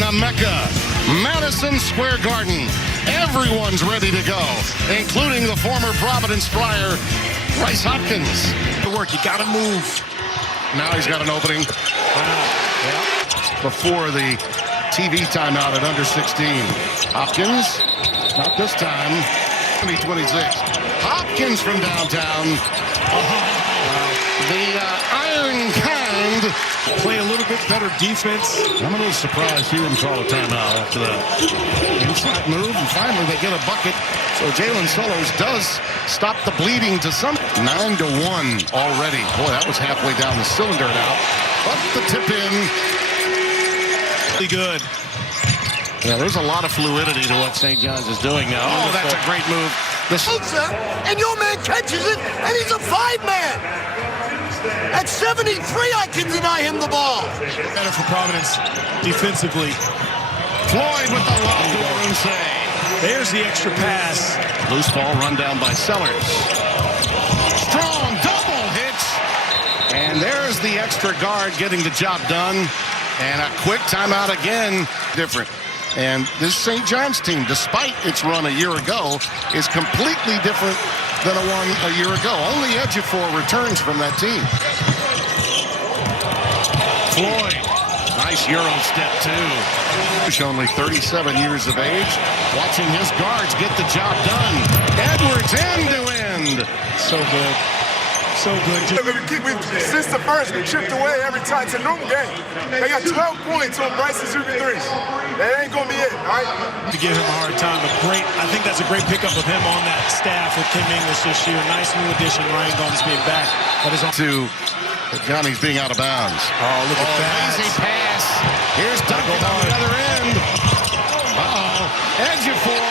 the Mecca, Madison Square Garden. Everyone's ready to go, including the former Providence Flyer, Bryce Hopkins. The work, you gotta move. Now he's got an opening. Before the TV timeout at under 16. Hopkins, not this time. 26. Hopkins from downtown. The iron kind. Play a little bit better defense. I'm a little surprised he didn't call a timeout after that. Inside move, and finally they get a bucket. So Jaylin does stop the bleeding to some. 9-1 already. Boy, that was halfway down the cylinder now. But the tip in. Really good. Yeah, there's a lot of fluidity to what St. John's is doing now. Oh, that's a great move. And your man catches it, and he's a 5-man. At 73, I can deny him the ball. Better for Providence defensively. Floyd with the lob to Arunse. There's the extra pass. Loose ball run down by Sellers. Strong double hits. And there's the extra guard getting the job done. And a quick timeout again. Different. And this St. John's team, despite its run a year ago, is completely different than a one a year ago. Only Ejiofor returns from that team. Floyd, nice Euro step too. He's only 37 years of age. Watching his guards get the job done. Edwards end to end. So good. So good. Since the first, we chipped away every time. It's a new game. They got 12 points on Bryce's shooting threes. That ain't gonna be it, all right? To give him a hard time, I think that's a great pickup of him on that staff with Kim English this year. Nice new addition. Ryan Gomes being back. That is on to Johnny's being out of bounds. Oh, look at that. Easy pass. Here's Duncan on the other end. Ejiofor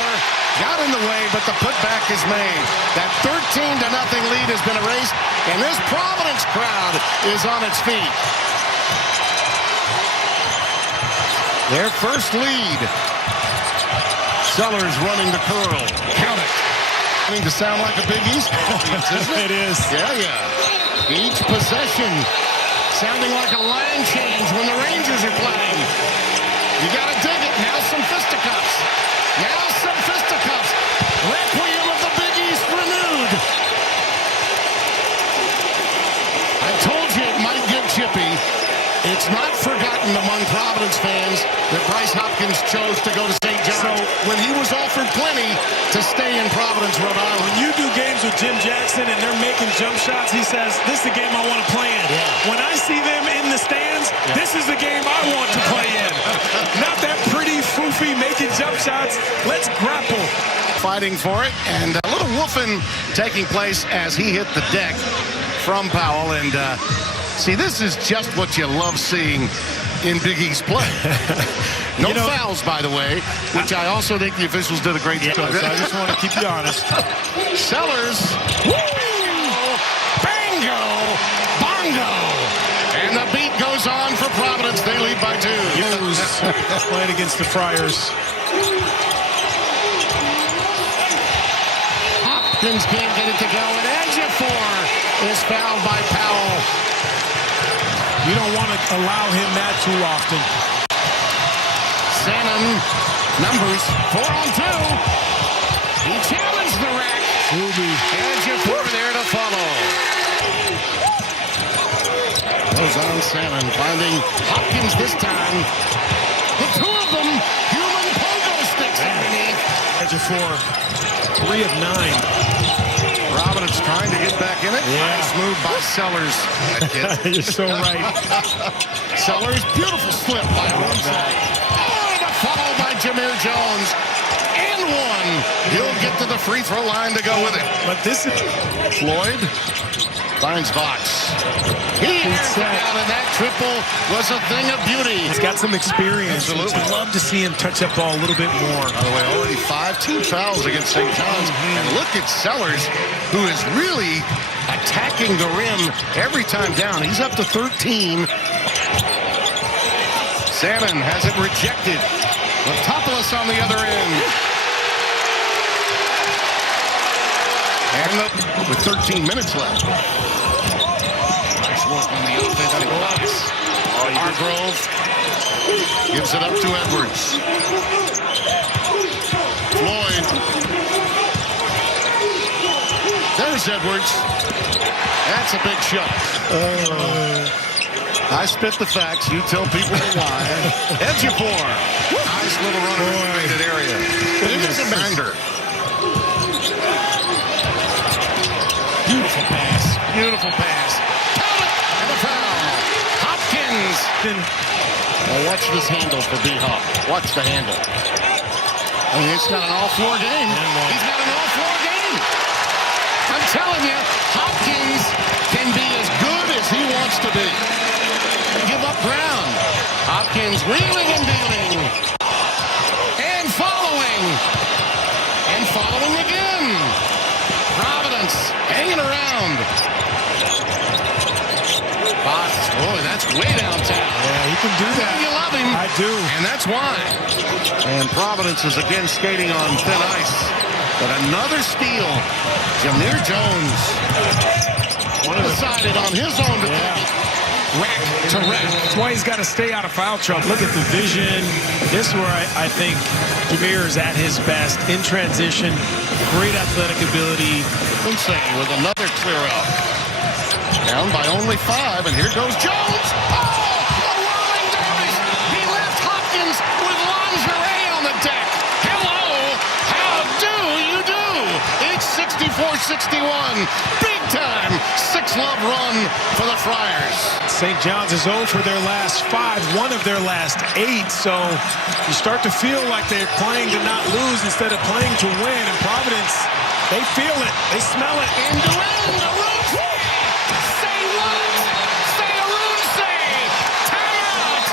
got in the way, but the putback is made. That 13-0 lead has been erased, and this Providence crowd is on its feet. Their first lead. Sellers running the curl. Count it. Starting to sound like a Big East audience, isn't it? It is. Yeah. Each possession sounding like a line change when the Rangers are playing. You got to dig it. Now some fisticuffs. Requiem of the Big East renewed. I told you it might get chippy. It's not forgotten among Providence fans that Bryce Hopkins chose to go to St. John's. So when he was offered plenty to stay in Providence, Rhode Island. When you do games with Jim Jackson and they're making jump shots, he says, this is the game I want to play in. Yeah. When I see them in the stands, this is the game I want to play in. Not that pretty, foofy, making jump shots. Let's grapple. Fighting for it, and a little woofing taking place as he hit the deck from Powell. And see, this is just what you love seeing in Big East play. No fouls, by the way, which I also think the officials did a great job. So I just want to keep you honest. Sellers, bango, bongo, and the beat goes on for Providence. They lead by 2. Playing against the Friars. Hopkins can't get it to go, and Ejiofor is fouled by Powell. You don't want to allow him that too often. Shannon, numbers 4 on 2. He challenged the rack. Ejiofor there to follow. Goes on Shannon, finding Hopkins this time. The two of them, human pogo sticks underneath. Ejiofor, 3 of 9. Providence trying to get back in it. Nice move by Sellers. You're so right. Sellers, beautiful slip by Arunse. Oh, the follow by Jameer Jones. And 1. He'll get to the free throw line to go with it. But this is Floyd finds Vaaks. He airs it out, and that triple was a thing of beauty. He's got some experience. Absolutely. I'd love to see him touch that ball a little bit more. By the way, already 5 team fouls against St. John's. And look at Sellers, who is really attacking the rim every time down. He's up to 13. Salmon has it rejected. Latopoulos on the other end. And with 13 minutes left. Nice work on the offensive glass. Hargrove Gives it up to Edwards. Floyd. There's Edwards. That's a big shot. I spit the facts. You tell people why. Ejiofor. Nice little run in the rated area. But it is a bender. Beautiful pass. Beautiful pass. Count it. And a foul. Hopkins. Now watch this handle for B-Hop. Watch the handle. I mean, he's got an all-floor game. He's got an all-floor game. I'm telling you, Hopkins can be as good as he wants to be. Give up ground. Hopkins wheeling and dealing. And following. And following again. Providence hanging around. Vaaks, boy, that's way downtown. Yeah, he can do that. You love him. I do. And that's why. And Providence is again skating on thin ice. But another steal. Jameer Jones. One-sided on his own to take it. Rack to rack. That's why he's got to stay out of foul trouble. Look at the vision. This is where I think Jameer is at his best. In transition, great athletic ability. With another clear out. Down by only 5, and here goes Jones. Oh, a whirling dervish. He left Hopkins with lingerie on the deck. Hello, how do you do? It's 64-61. Big time 6-love run for the Friars. St. John's is 0 for their last 5, 1 of their last 8. So you start to feel like they're playing to not lose instead of playing to win. And Providence, they feel it. They smell it. And Duane, the root. Say what? Say a root say. Timeout.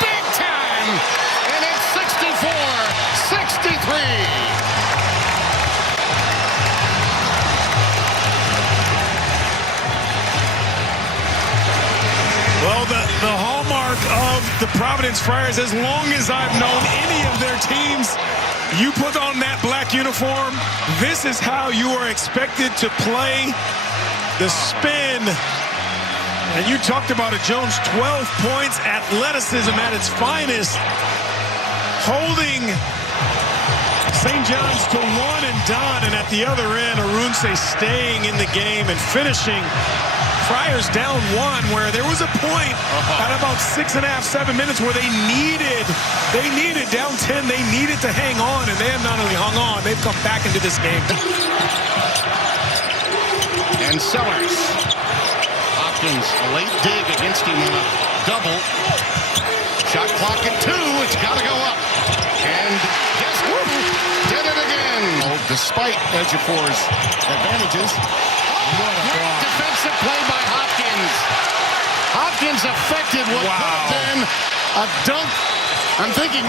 Big time. And it's 64-63. Well, the hallmark of the Providence Friars, as long as I've known any of their teams, you put on that black uniform, this is how you are expected to play. The spin. And you talked about it, Jones, 12 points, athleticism at its finest, holding St. John's to 1 and done, and at the other end, Arunse staying in the game and finishing. Friars down 1, where there was a point at about 6.5, 7 minutes where they needed down 10. They needed to hang on, and they have not only hung on, they've come back into this game. And Sellers. Hopkins, a late dig against him on a double. Shot clock at 2. It's got to go up. And guess who did it again? Oh, despite Ejiofor's advantages. Great defensive play by Hopkins. Hopkins affected what could have been a dunk. I'm thinking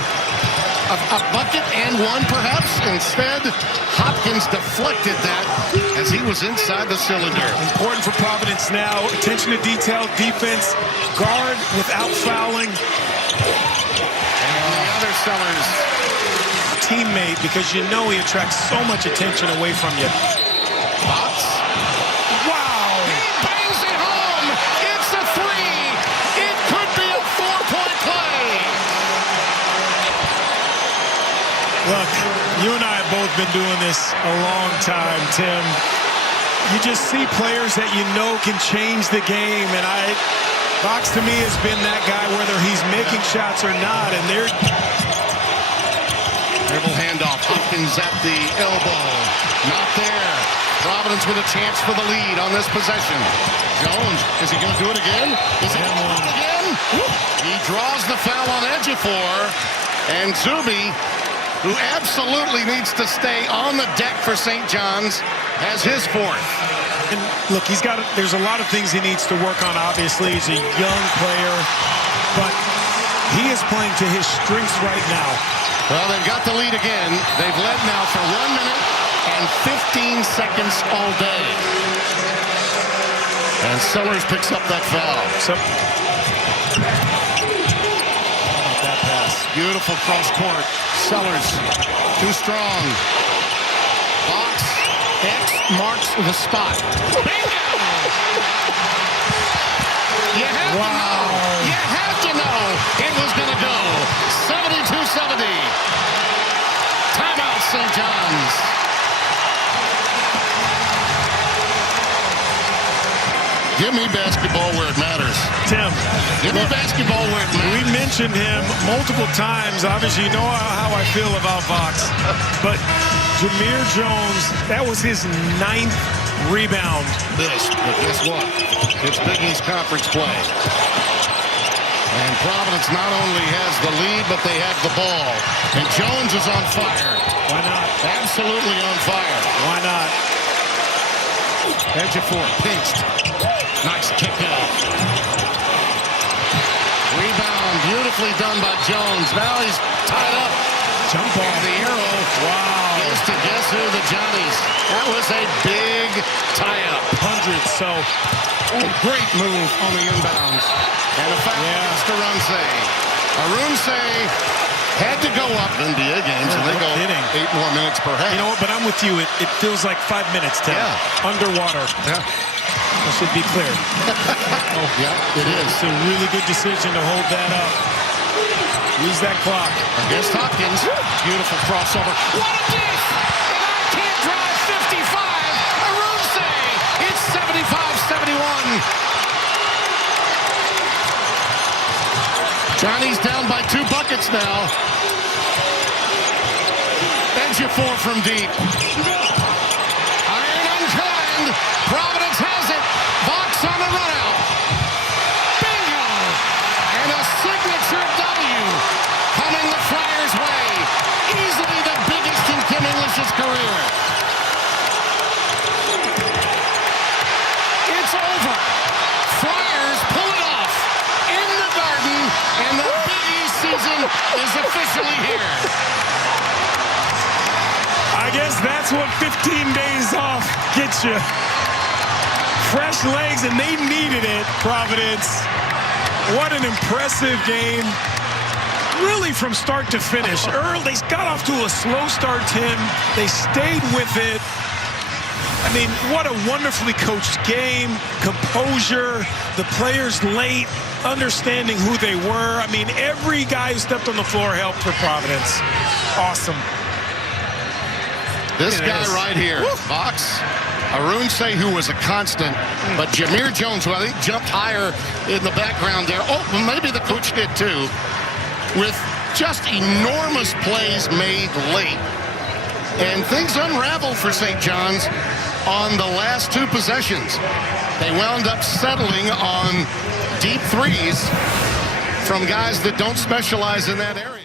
of a bucket and one, perhaps. Instead, Hopkins deflected that as he was inside the cylinder. Important for Providence now. Attention to detail, defense, guard without fouling. And the other Sellers. Teammate, because you know he attracts so much attention away from you. Vaaks. Look, you and I have both been doing this a long time, Tim. You just see players that you know can change the game, and Vaaks to me has been that guy whether he's making shots or not, and they're... Dribble handoff, Hopkins at the elbow. Not there. Providence with a chance for the lead on this possession. Jones, is he going to do it again? Is he going to do it again? He draws the foul on Ejiofor, and Zuby, who absolutely needs to stay on the deck for St. John's, has his 4th. And look, there's a lot of things he needs to work on, obviously. He's a young player, but he is playing to his strengths right now. Well, they've got the lead again. They've led now for 1 minute and 15 seconds all day. And Sellers picks up that foul. That pass. Beautiful cross court. Sellers, too strong. Vaaks, X marks the spot. Bingo! You had to know it was going to go. Give me basketball where it matters. Tim, Give me basketball where it matters. we mentioned him multiple times. Obviously, you know how I feel about Vaaks. But Jameer Jones, that was his 9th rebound. Missed, but guess what? It's Big East Conference play. And Providence not only has the lead, but they have the ball. And Jones is on fire. Why not? Absolutely on fire. Why not? Edge of 4, pinched. Nice kick out. Rebound, beautifully done by Jones. Now he's tied up. Jump ball. The arrow. Wow. Goes to guess who? The Johnnies. That was a big tie-up. 100. So, Great move on the inbounds. And a foul against Arunse had to go up in NBA games, and they go 8 more minutes per half. you know what? But I'm with you. It feels like 5 minutes, Tim. Yeah. Underwater. Yeah. That should be clear. Yeah, it is. It's a really good decision to hold that up. Use that clock. Against Hopkins. Beautiful crossover. What a dish! And I can't drive 55. Arunse. It's 75-71. Johnny's down by 2 buckets now. Edge of 4 from deep. Iron unkind. Providence has it. Vaaks on the run out. Bingo! And a signature W coming the Friars' way. Easily the biggest in Tim English's career. It's over. Friars pull it off in the Garden, and the Big East season is officially here. I guess that's what 15 days off gets you. Fresh legs, and they needed it, Providence. What an impressive game. Really from start to finish. They got off to a slow start, Tim. They stayed with it. I mean, what a wonderfully coached game. Composure, the players late, understanding who they were. I mean, every guy who stepped on the floor helped for Providence. Awesome. This guy right here, Vaaks, Arunse, who was a constant, but Jameer Jones, who I think jumped higher in the background there. Oh, maybe the coach did too, with just enormous plays made late. And things unraveled for St. John's on the last 2 possessions. They wound up settling on deep threes from guys that don't specialize in that area.